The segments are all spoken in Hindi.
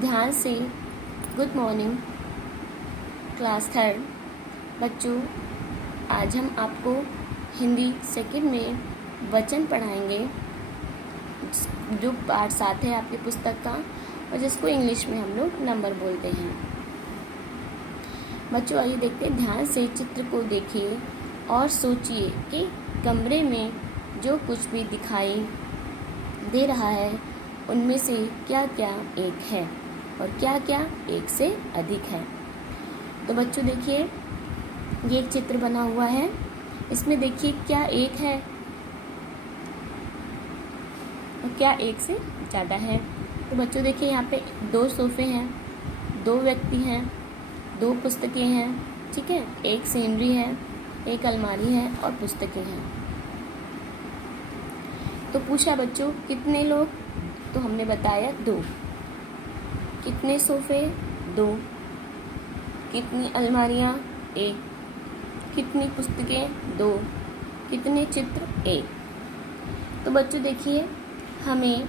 ध्यान से गुड मॉर्निंग क्लास थर्ड बच्चों। आज हम आपको हिंदी सेकंड में वचन पढ़ाएंगे जो पार्ट 7 है आपकी पुस्तक का, और जिसको इंग्लिश में हम लोग नंबर बोलते हैं। बच्चों आइए देखते हैं, ध्यान से चित्र को देखिए और सोचिए कि कमरे में जो कुछ भी दिखाई दे रहा है उनमें से क्या क्या एक है और क्या क्या एक से अधिक है। तो बच्चों देखिए, ये एक चित्र बना हुआ है, इसमें देखिए क्या एक है और क्या एक से ज़्यादा है। तो बच्चों देखिए, यहाँ पे 2 सोफे हैं, 2 व्यक्ति हैं, 2 पुस्तकें हैं, ठीक है, एक सीनरी है, एक अलमारी है और पुस्तकें हैं। तो पूछा बच्चों कितने लोग, तो हमने बताया 2। कितने सोफे, 2। कितनी अलमारियाँ, 1। कितनी पुस्तकें, 2। कितने चित्र, 1। तो बच्चों देखिए, हमें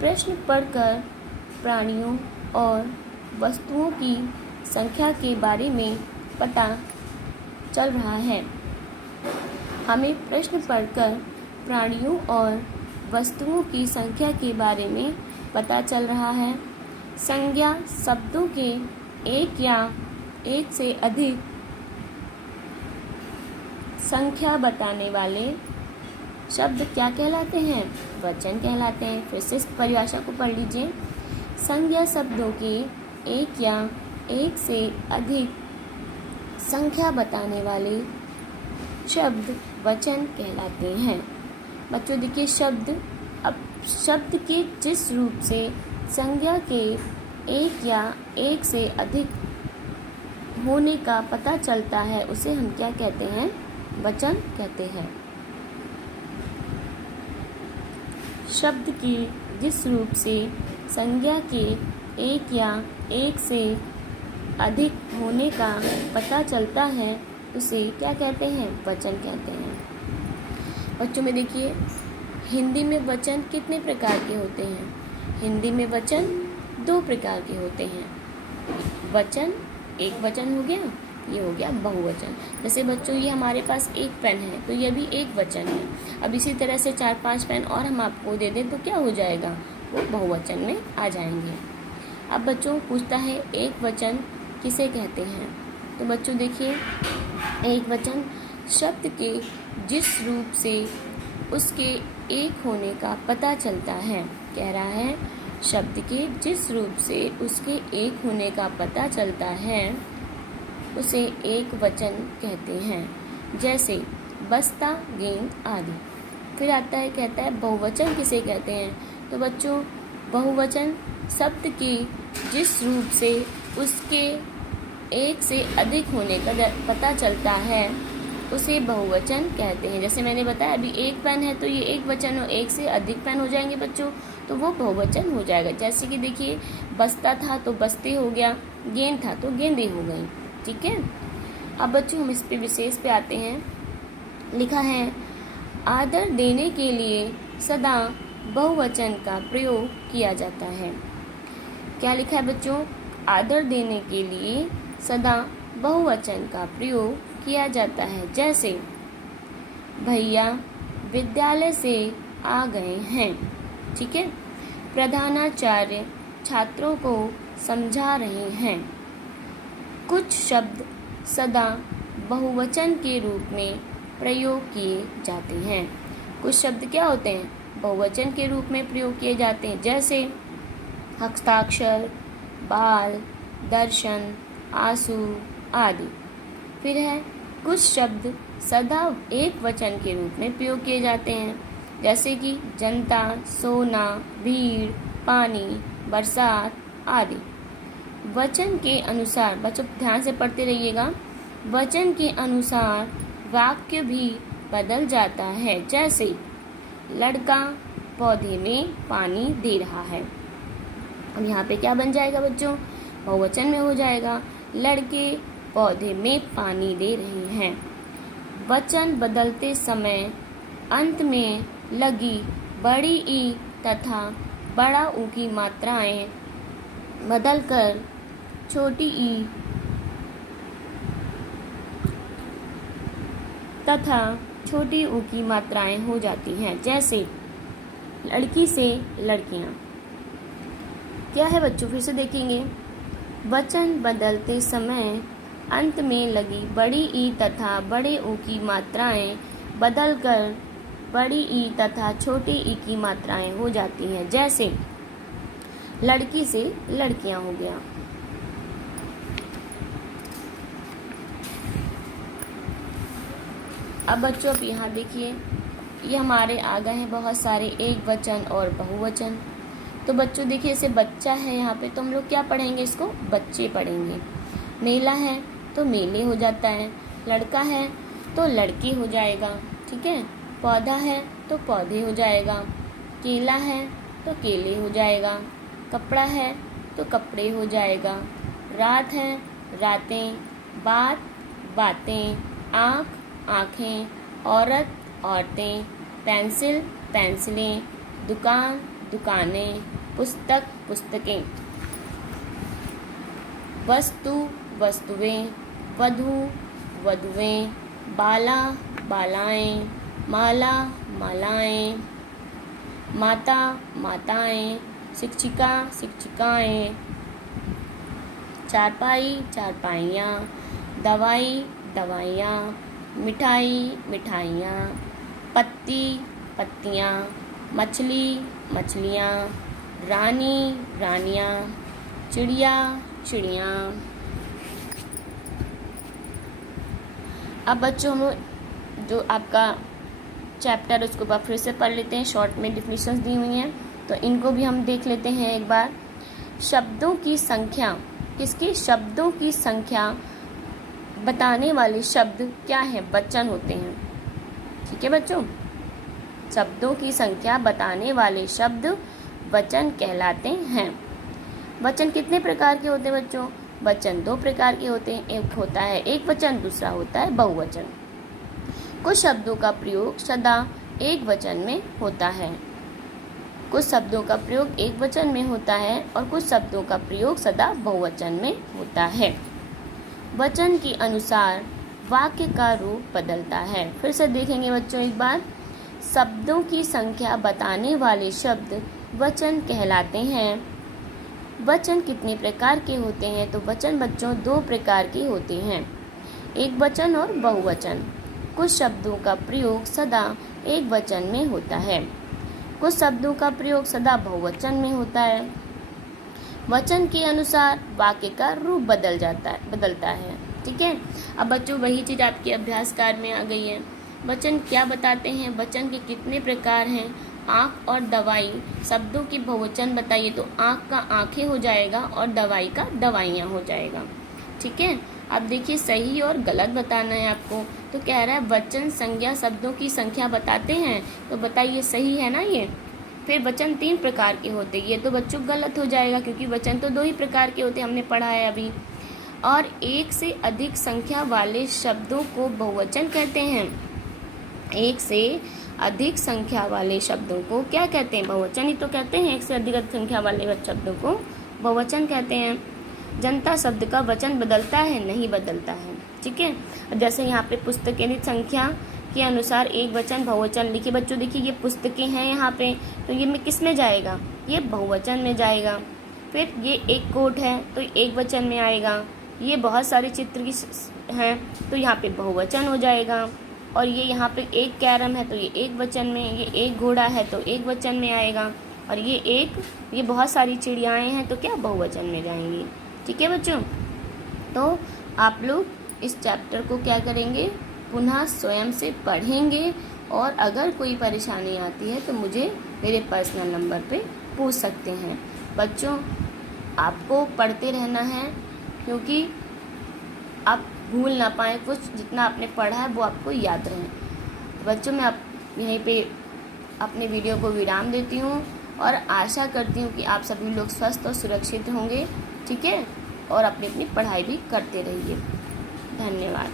प्रश्न पढ़कर प्राणियों और वस्तुओं की संख्या के बारे में पता चल रहा है। हमें प्रश्न पढ़कर प्राणियों और वस्तुओं की संख्या के बारे में पता चल रहा है। संज्ञा शब्दों के एक या एक से अधिक संख्या बताने वाले शब्द क्या कहलाते हैं? वचन कहलाते हैं। फिर से इस परिभाषा को पढ़ लीजिए। संज्ञा शब्दों के एक या एक से अधिक संख्या बताने वाले शब्द वचन कहलाते हैं। बच्चों देखिए, शब्द के जिस रूप से संज्ञा के एक या एक से अधिक होने का पता चलता है उसे हम क्या कहते हैं? वचन कहते हैं। शब्द के जिस रूप से संज्ञा के एक या एक से अधिक होने का पता चलता है उसे क्या कहते हैं? वचन कहते हैं। बच्चों में देखिए, हिंदी में वचन कितने प्रकार के होते हैं? हिंदी में वचन 2 प्रकार के होते हैं। वचन, एक वचन हो गया, ये हो गया बहुवचन। जैसे बच्चों, ये हमारे पास एक पेन है तो यह भी एक वचन है। अब इसी तरह से 4-5 पेन और हम आपको दे दें तो क्या हो जाएगा? वो बहुवचन में आ जाएंगे। अब बच्चों पूछता है, एक वचन किसे कहते हैं? तो बच्चों देखिए, एक वचन शब्द के जिस रूप से उसके एक होने का पता चलता है। कह रहा है, शब्द के जिस रूप से उसके एक होने का पता चलता है उसे एक वचन कहते हैं। जैसे बस्ता, गेंद आदि। फिर आता है, कहता है बहुवचन किसे कहते हैं? तो बच्चों, बहुवचन शब्द के जिस रूप से उसके एक से अधिक होने का पता चलता है उसे बहुवचन कहते हैं। जैसे मैंने बताया, अभी एक पेन है तो ये एक वचन, और एक से अधिक पेन हो जाएंगे बच्चों तो वो बहुवचन हो जाएगा। जैसे कि देखिए, बस्ता था तो बस्ते हो गया, गेंद था तो गेंदे हो गई, ठीक है। अब बच्चों हम इस पे विशेष पे आते हैं। लिखा है, आदर देने के लिए सदा बहुवचन का प्रयोग किया जाता है। क्या लिखा है बच्चों? आदर देने के लिए सदा बहुवचन का प्रयोग किया जाता है। जैसे भैया विद्यालय से आ गए हैं, ठीक है। प्रधानाचार्य छात्रों को समझा रहे हैं। कुछ शब्द सदा बहुवचन के रूप में प्रयोग किए जाते हैं। कुछ शब्द क्या होते हैं? बहुवचन के रूप में प्रयोग किए जाते हैं। जैसे हस्ताक्षर, बाल, दर्शन, आंसू आदि। फिर है, कुछ शब्द सदा एक वचन के रूप में प्रयोग किए जाते हैं। जैसे कि जनता, सोना, भीड़, पानी, बरसात आदि। वचन के अनुसार, बच्चों ध्यान से पढ़ते रहिएगा, वचन के अनुसार वाक्य भी बदल जाता है। जैसे लड़का पौधे में पानी दे रहा है। अब यहाँ पे क्या बन जाएगा बच्चों? बहुवचन में हो जाएगा, लड़के पौधे में पानी दे रहे हैं। वचन बदलते समय अंत में लगी बड़ी ई तथा बड़ा ऊ की मात्राएं बदलकर छोटी ई तथा छोटी ऊ की मात्राएं हो जाती हैं। जैसे लड़की से लड़कियां। क्या है बच्चों, फिर से देखेंगे। वचन बदलते समय अंत में लगी बड़ी ई तथा बड़े ऊ की मात्राएं बदलकर बड़ी ई तथा छोटी ई की मात्राएं हो जाती हैं। जैसे लड़की से लड़कियां हो गया। अब बच्चों आप यहाँ देखिए, ये हमारे आ गए हैं बहुत सारे एक वचन और बहुवचन। तो बच्चों देखिए, इसे बच्चा है यहाँ पे, तो हम लोग क्या पढ़ेंगे, इसको बच्चे पढ़ेंगे। मेला है तो मेले हो जाता है। लड़का है तो लड़की हो जाएगा, ठीक है। पौधा है तो पौधे हो जाएगा। केला है तो केले हो जाएगा। कपड़ा है तो कपड़े हो जाएगा। रात है रातें। बात बातें। आँख आँखें। औरत औरतें। पेंसिल पेंसिलें। दुकान दुकानें। पुस्तक पुस्तकें। वस्तु वस्तुएं। वधू वधुएं। बाला बालाएं। माला मालाएं। माता माताएं। शिक्षिका शिक्षिकाएं। चारपाई चारपाइयाँ। दवाई दवाइयाँ। मिठाई मिठाइयाँ। पत्ती पत्तियाँ। मछली मछलियाँ। रानी रानियाँ। चिड़िया चिड़ियाँ। अब बच्चों हम जो आपका चैप्टर उसको आप फिर से पढ़ लेते हैं। शॉर्ट में डिफिनीशंस दी हुई हैं, तो इनको भी हम देख लेते हैं एक बार। शब्दों की संख्या, किसकी, शब्दों की संख्या बताने वाले शब्द क्या है, वचन होते हैं। ठीक है बच्चों, शब्दों की संख्या बताने वाले शब्द वचन कहलाते हैं। वचन कितने प्रकार के होते हैं बच्चों? वचन दो प्रकार के होते हैं, एक होता है एक वचन, दूसरा होता है बहुवचन। कुछ शब्दों का प्रयोग सदा एक वचन में होता है। कुछ शब्दों का प्रयोग एक वचन में होता है और कुछ शब्दों का प्रयोग सदा बहुवचन में होता है। वचन के अनुसार वाक्य का रूप बदलता है। फिर से देखेंगे बच्चों एक बार। शब्दों की संख्या बताने वाले शब्द वचन कहलाते हैं। वचन कितने प्रकार के होते हैं? तो वचन बच्चों दो प्रकार के होते हैं, एक वचन और बहुवचन। कुछ शब्दों का प्रयोग सदा एक वचन में होता है, कुछ शब्दों का प्रयोग सदा बहुवचन में होता है। वचन के अनुसार वाक्य का रूप बदलता है। ठीक है। अब बच्चों वही चीज़ आपके अभ्यास कार्ड में आ गई है। वचन क्या बताते हैं, वचन के कितने प्रकार हैं। आँख और दवाई शब्दों की बहुवचन बताइए तो आँख का आँखें हो जाएगा और दवाई का दवाइयाँ हो जाएगा। ठीक है। अब देखिए सही और गलत बताना है आपको। तो कह रहा है वचन संज्ञा शब्दों की संख्या बताते हैं, तो बताइए सही है ना ये। फिर वचन तीन प्रकार के होते हैं, ये तो बच्चों गलत हो जाएगा क्योंकि वचन तो दो ही प्रकार के होते हैं, हमने पढ़ा है अभी। और एक से अधिक संख्या वाले शब्दों को बहुवचन कहते हैं। एक से अधिक संख्या वाले शब्दों को क्या कहते हैं? बहुवचन ही तो कहते हैं। एक से अधिक संख्या वाले शब्दों को बहुवचन कहते हैं। जनता शब्द का वचन बदलता है, नहीं बदलता है। ठीक है। जैसे यहाँ पे पुस्तकें संख्या के अनुसार एक वचन बहुवचन लिखिए बच्चों। देखिए ये पुस्तकें हैं यहाँ पे, तो ये में किस में जाएगा? ये बहुवचन में जाएगा। फिर ये एक कोट है तो एक वचन में आएगा। ये बहुत सारे चित्र की हैं तो यहाँ पे बहुवचन हो जाएगा। और ये यहाँ पे एक कैरम है तो ये एक वचन में, ये एक घोड़ा है तो एक वचन में आएगा। और ये बहुत सारी चिड़ियाएँ हैं तो क्या बहुवचन में जाएंगी। ठीक है बच्चों। तो आप लोग इस चैप्टर को क्या करेंगे, पुनः स्वयं से पढ़ेंगे और अगर कोई परेशानी आती है तो मुझे मेरे पर्सनल नंबर पे पूछ सकते हैं। बच्चों आपको पढ़ते रहना है क्योंकि आप भूल ना पाए, कुछ जितना आपने पढ़ा है वो आपको याद रहे। बच्चों मैं यहीं पे अपने वीडियो को विराम देती हूँ और आशा करती हूँ कि आप सभी लोग स्वस्थ और सुरक्षित होंगे। ठीक है। और अपनी अपनी पढ़ाई भी करते रहिए। धन्यवाद।